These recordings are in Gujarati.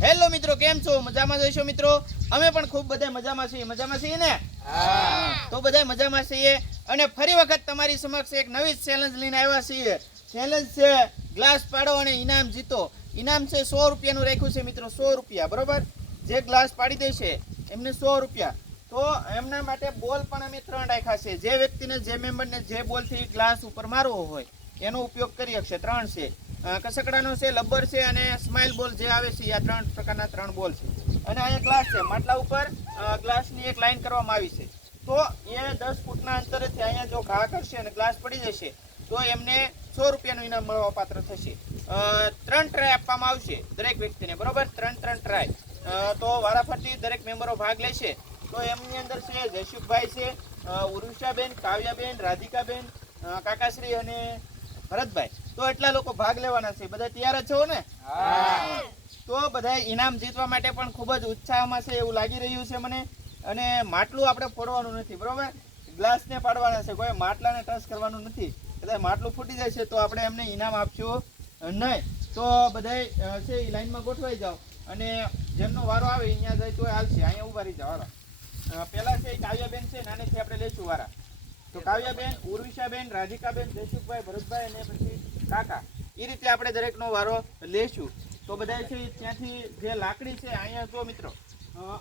હેલો મિત્રો કેમ છો? મજામાં જઈશો મિત્રો? અમે પણ ખૂબ બધા મજામાં છીએ. મજામાં છીએ ને? તો બધા મજામાં છીએ. અને ફરી વખત તમારી સમક્ષ એક નવી ચેલેન્જ લઈને આવ્યા છીએ. ચેલેન્જ છે ગ્લાસ પાડો અને ઇનામ જીતો. ઇનામ છે સો રૂપિયાનું રાખ્યું છે મિત્રો સો રૂપિયા બરોબર? જે ગ્લાસ પાડી દેશે એમને સો રૂપિયા. તો એમના માટે બોલ પણ અમે ત્રણ રાખ્યા છે. જે વ્યક્તિને જે મેમ્બરને જે બોલથી ગ્લાસ ઉપર મારવો હોય એનો ઉપયોગ કરી શકશે. ત્રણ છે. કસકડાનો છે લબ્બર છે અને સ્માઇલ બોલ જે આવે છે આ ત્રણ પ્રકારના ત્રણ બોલ છે. અને અહીંયા ગ્લાસ છે માટલા ઉપર ગ્લાસની એક લાઈન કરવામાં આવી છે. તો એ દસ ફૂટના અંતરેથી અહીંયા જો ઘા કરશે અને ગ્લાસ પડી જશે તો એમને સો રૂપિયાનું ઇનામ મળવા પાત્ર થશે ત્રણ ટ્રાય આપવામાં આવશે દરેક વ્યક્તિને બરોબર? ત્રણ ત્રણ ટ્રાય તો વારાફરતી દરેક મેમ્બરો ભાગ લેશે. તો એમની અંદર છે જયસુખભાઈ છે અ, ઉરુષાબેન કાવ્યાબેન રાધિકાબેન કાકાશ્રી અને ભરતભાઈ. તો એટલા લોકો ભાગ લેવાના છે. બધા તૈયાર છો ને? તો બધા ઇનામ જીતવા માટે પણ ખૂબ જ ઉત્સાહમાં છે એવું લાગી રહ્યું છે મને. અને માટલું આપણે ફોડવાનું નથી બરોબર? ગ્લાસને પાડવાના છે. કોઈ માટલાને ટચ કરવાનું નથી. એટલે માટલું ફૂટી જાય છે તો આપણે એમને ઇનામ આપશું. નહીં. તો બધાય અ, છે એ લાઈનમાં ગોઠવાઈ જાઓ. અને જેમનો વારો આવે અહીંયા જાય તો હાલશે. અહીંયા ઊભા રહી જાઓ. હાલો. પેલા છે કાવ્યાબેન છે નાનેથી આપણે લેશું વારા. તો કાવ્યાબેન ઉર્વિશાબેન રાધિકાબેન જયસુખભાઈ ભરતભાઈ અને પછી કાકા એ રીતે આપણે દરેકનો વારો લેશું. તો બધા છે ત્યાંથી જે લાકડી છે અહીંયા જો મિત્રો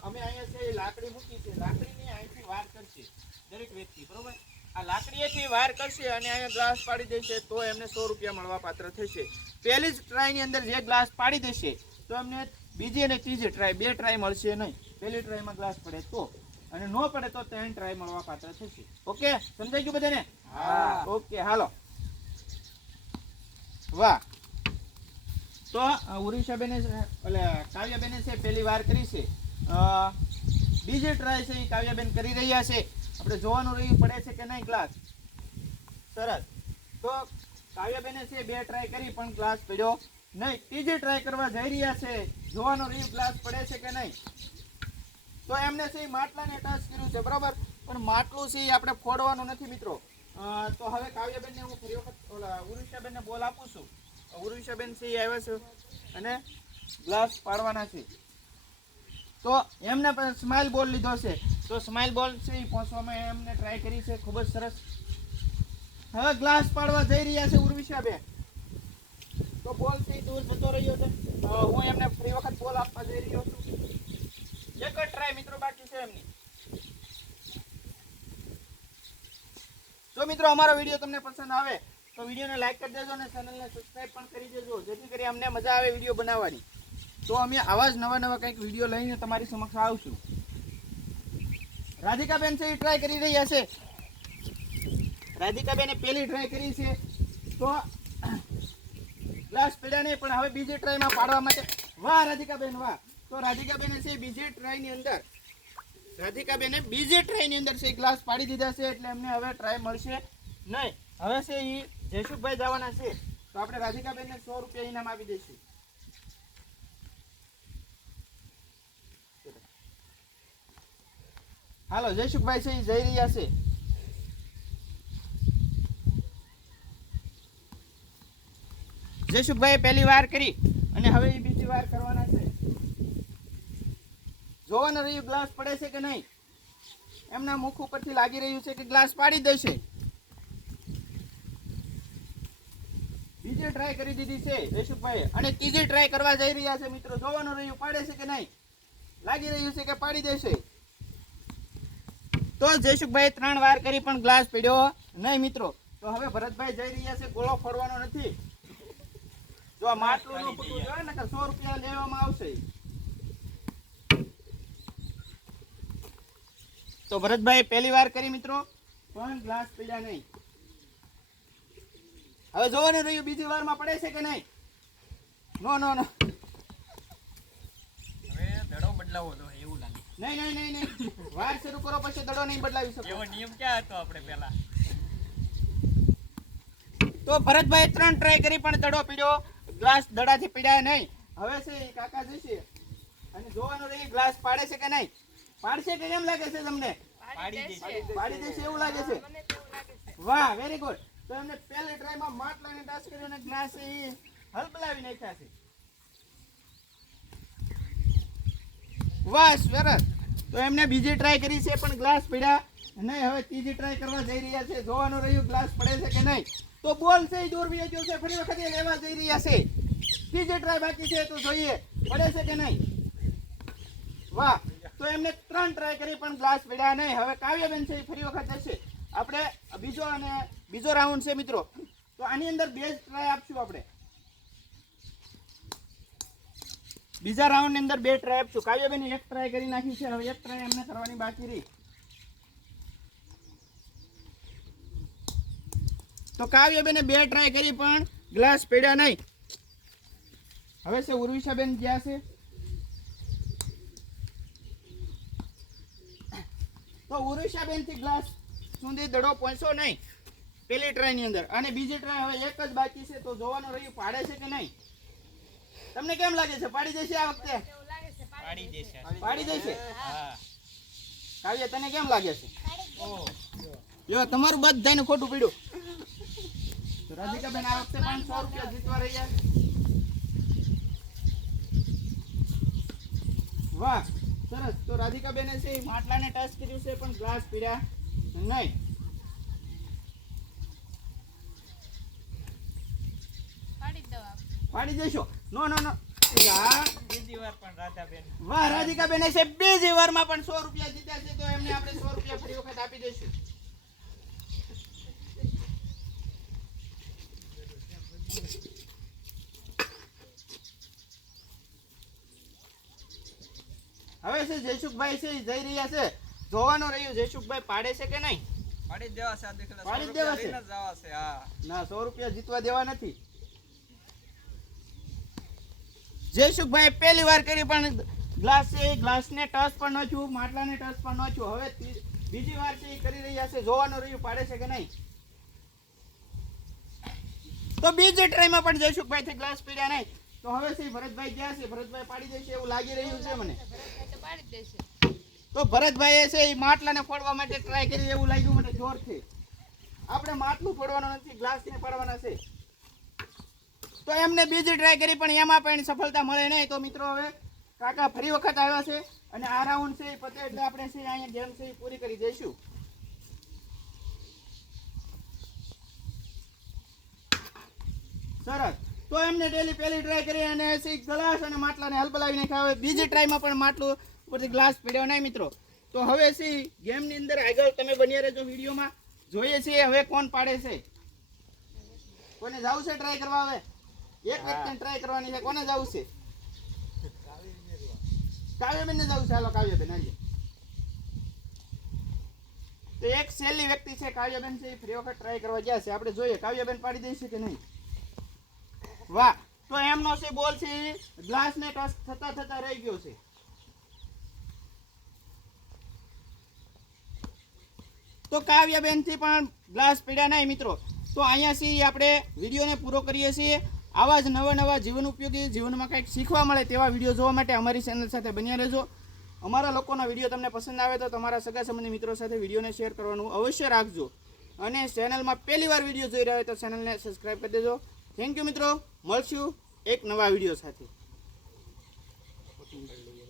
અમે અહીંયા છે લાકડી મૂકી છે. લાકડીની અહીંથી વાર કરશે દરેક વ્યક્તિ બરોબર? આ લાકડીએથી વાર કરશે અને અહીંયા ગ્લાસ પાડી દેશે તો એમને સો રૂપિયા મળવા પાત્ર થશે. પહેલી જ ટ્રાયની અંદર જે ગ્લાસ પાડી દેશે તો એમને બીજી અને ત્રીજી ટ્રાય બે ટ્રાય મળશે નહીં. પહેલી ટ્રાયમાં ગ્લાસ પડે તો. અને ન પડે તો ત્રણ ટ્રાય મળવા પાત્ર થશે. ઓકે? સમજાઈ ગયું બધાને? હા. ઓકે હાલો. વાહ. તો અ, એટલે કાવ્યાબેને છે પહેલી વાર કરી છે. બીજી ટ્રાય છે એ કાવ્યાબેન કરી રહ્યા છે. આપણે જોવાનું રહ્યું પડે છે કે નહીં ક્લાસ સરસ. તો કાવ્યાબેને છે બે ટ્રાય કરી પણ ક્લાસ પડ્યો નહીં. ત્રીજી ટ્રાય કરવા જઈ રહ્યા છે. જોવાનું રહ્યું ક્લાસ પડે છે કે નહીં? તો એમને છે માટલાને ટચ કર્યું છે બરાબર? પણ માટલું છે એ આપણે ફોડવાનું નથી મિત્રો. તો હવે કાવ્યાબેનને હું ફરી વખત ઓલા ઉરુષાબેનને બોલ આપું છું. ઉરુષાબેન છે એ આવ્યા છે અને ગ્લાસ પાડવાના છે. તો એમને પણ સ્માઇલ બોલ લીધો છે. તો સ્માઇલ બોલ છે એ પહોંચવામાં એમને ટ્રાય કરી છે. ખૂબ જ સરસ. હવે ગ્લાસ પાડવા જઈ રહ્યા છે ઉર્વિશાબેન. તો બોલથી દૂર જતો રહ્યો છે. હું એમને ફરી વખત બોલ આપવા જઈ રહ્યો છું. એક જ ટ્રાય મિત્રો બાકી છે એમની. જો મિત્રો, અમારો વીડિયો તમને પસંદ આવે, તો વિડીયોને લાઈક કરી દેજો અને ચેનલને સબસ્ક્રાઈબ પણ કરી દેજો, જેથી કરી અમને મજા આવે વીડિયો બનાવવાની. તો અમે આવા જ નવા નવા કંઈક વીડિયો લઈને તમારી સમક્ષ આવશું રાધિકાબેન છે, એ ટ્રાય કરી રહ્યા છે. રાધિકાબેને પહેલી ટ્રાય કરી છે. તો લાસ્ટ પડ્યા નહીં પણ હવે બીજી ટ્રાયમાં પાડવા માટે, વાહ રાધિકાબેન, વાહ. તો રાધિકાબેને છે, બીજી ટ્રાયની અંદર રાધિકાબેને બીજી ટ્રાયની અંદર છે ગ્લાસ પાડી દીધા છે, એટલે એમને હવે ટ્રાય મળશે નહીં. હવે છે એ જયસુખભાઈ જવાના છે, તો આપણે રાધિકાબેનને સો રૂપિયા ઇનામ આપી દઈશું. હાલો, જયસુખભાઈ છે એ જઈ રહ્યા છે. જયસુખભાઈ પહેલી વાર કરી, અને હવે એ બીજી વાર કરવાના જોવાનું રહ્યું, ગ્લાસ પડે છે કે નહીં? એમના મુખ ઉપરથી લાગી રહ્યું છે કે ગ્લાસ પાડી દેશે. બીજી ટ્રાય કરી દીધી છે જયસુખભાઈ અને ત્રીજી ટ્રાય કરવા જઈ રહ્યા છે, મિત્રો. જોવાનું રહ્યું, પાડે છે કે નહીં? લાગી રહ્યું છે કે પાડી દેશે? તો જયસુખભાઈ ત્રણ વાર કરી પણ ગ્લાસ પીડ્યો નહીં, મિત્રો. તો હવે ભરતભાઈ જઈ રહ્યા છે, ગોળો ફોડવાનો નથી. જો માટલું નું ફૂટવું જોઈએ ને કે સો રૂપિયા લેવામાં આવશે. તો ભરતભાઈ પહેલી વાર કરી મિત્રો. પણ ગ્લાસ પીડ્યા નહીં. હવે જોવાનું રહ્યું બીજી વારમાં પડે છે કે નહીં? નો નો નો હવે દડો બદલાવો તો એવું લાગે. નહીં નહીં નહીં નહીં. વાર શરૂ કરો પછી દડો નહીં બદલાવી શકો. એવો નિયમ ક્યાં હતો આપણે પહેલા? તો ભરતભાઈ ત્રણ ટ્રાય કરી પણ દડો પીડ્યો. ગ્લાસ દડાથી પીડાય નહીં. હવે છે કાકા જશે અને જોવાનું રહી ગ્લાસ પાડે છે કે નહીં? પાડશે કે કેમ લાગે છે તમને? પાડી દેશે. પાડી દેશે. એવું લાગે છે? વાહ વેરી ગુડ તો એમને પહેલી ટ્રાયમાં માટ લાવીને ટાસ કર્યો અને ગ્લાસ એ હલબલાવી નાખ્યા છે. વાહ સરસ. તો એમને બીજી ટ્રાય કરી છે પણ ગ્લાસ પડ્યા નહીં. હવે ત્રીજી ટ્રાય કરવા જઈ રહ્યા છે. જોવાનું રહ્યું ગ્લાસ પડે છે કે નહીં. તો બોલ છે દૂર વ્યો છે. ફરી વખત લેવા જઈ રહ્યા છે. ત્રીજી ટ્રાય બાકી છે તો જોઈએ. પડે છે કે નહીં? વાહ. તો એમને ત્રણ ટ્રાય કરી, પણ ગ્લાસ પડ્યા નહીં. હવે કાવ્યબેન છે એ ફરી વખત જશે આપણે બીજો અને બીજો રાઉન્ડ છે મિત્રો. તો આની અંદર બે જ ટ્રાય આપશું આપણે. બીજા રાઉન્ડની અંદર બે ટ્રાય આપશું. કાવ્યબેન એક ટ્રાય કરી નાખી છે. હવે એક ટ્રાય એમને કરવાની બાકી રહી. તો કાવ્યબેને બે ટ્રાય કરી, પણ ગ્લાસ પડ્યા નહીં. હવે છે ઉર્વિશાબેન જ્યાં છે. તો ઉરુષાબેનથી ગ્લાસ સુધી દડો પહોંચો નહીં પેલી ટ્રાયની અંદર. અને બીજી ટ્રાય હવે એક જ બાકી છે તો જોવાનું રહ્યું પાડે છે કે નહીં? તમને કેમ લાગે છે? પાડી દેશે આ વખતે? પાડી દેશે. પાડી દેશે? કાવ્ય તને કેમ લાગે છે? જો. તમારું બધાને ખોટું પડ્યું. તો રાધિકાબેન આ વખતે પાંચસો રૂપિયા જીતવા રહ્યા વાહ. સરસ. તો રાધિકાબેને છે માટલાને ટચ કર્યું છે પણ ગ્લાસ પીડ્યા નહીં. પાડી દેશો. નો નો નો. બીજી વાર પણ રાધાબેન. વાહ રાધિકાબેન છે બીજી વારમાં પણ સો રૂપિયા જીત્યા છે તો એમને આપણે સો રૂપિયા ફરી વખત આપી દઈશું. છે જયસુખભાઈ છે જઈ રહ્યા છે. જોવાનું રહ્યું જયસુખભાઈ પાડે છે કે નહીં? પાડી દેવા છે આ દેખલા પાડી દેવા છે? ના સો રૂપિયા જીતવા દેવા નથી. જયસુખભાઈ પહેલી વાર કરી પણ ગ્લાસ છે ગ્લાસને ટચ પણ ન છું માટલાને ટચ પણ ન છું હવે બીજી વાર છે એ કરી રહ્યા છે જોવાનું રહ્યું પાડે છે કે નહીં? તો બીજી ટ્રાયમાં પણ જયસુખભાઈ થી ગ્લાસ પીડ્યા નહીં. તો હવે છે, ભરતભાઈ ક્યાં છે, ભરતભાઈ પાડી દેશે એવું લાગી રહ્યું છે મને. તો ભરતભાઈએ છે એ માટલાને ફોડવા માટે ટ્રાય કરી, એવું લાગ્યું મને જોરથી. આપણે માટલું ફોડવાનું નથી, ગ્લાસને પાડવાના છે. તો એમને બીજી ટ્રાય કરી, પણ એમાં પણ સફળતા મળે નહીં. તો મિત્રો હવે કાકા ફરી વખત આવ્યા છે, અને આ રાઉન્ડ છે એ પતે એટલે આપણે છે, અહીંયા ગેમ છે એ પૂરી કરી દઈશું. સરસ. તો એમને ડેલી પહેલી ટ્રાય કરી અને સિક્સ ગ્લાસ અને માટલાને હલબલાવી લાવીને ખાવે બીજી ટ્રાયમાં પણ માટલું ઉપરથી ગ્લાસ પડ્યો નહીં મિત્રો. તો હવે સી ગેમની અંદર આગળ તમે બન્યા રહેજો વિડીયોમાં. જોઈએ છીએ હવે કોણ પાડે છે. કોને જવું છે ટ્રાય કરવા હવે? એક વ્યક્તિને ટ્રાય કરવાની છે. કોને જવું છે? કાવ્યબેન ને જવું છે. હાલો કાવ્યબેન આવીએ તો એક સહેલી વ્યક્તિ છે કાવ્યબેન છે. એ ફરી વખત ટ્રાય કરવા ગયા છે. આપણે જોઈએ કાવ્યબેન પાડી દઈશું કે નહીં? વાહ. તો એમનો છે બોલ છે ગ્લાસ ને ટચ થતા થતા રહી ગયો છે. તો કાવ્યબેનથી પણ ગ્લાસ પીડ્યા નહીં મિત્રો. તો અહીંયાથી આપણે વિડીયોને પૂરો કરીએ છીએ. આવા જ નવા નવા જીવન ઉપયોગી જીવનમાં કંઈક શીખવા મળે તેવા વીડિયો જોવા માટે અમારી ચેનલ સાથે બન્યા રહેજો. અમારા લોકોના વીડિયો તમને પસંદ આવે તો તમારા સગા સંબંધી મિત્રો સાથે વિડીયોને શેર કરવાનું અવશ્ય રાખજો. અને ચેનલમાં પહેલી વાર વીડિયો જોઈ રહ્યા હોય તો ચેનલને સબસ્ક્રાઈબ કરી દેજો. થેન્ક યુ મિત્રો. મળશું એક નવા વીડિયો સાથે.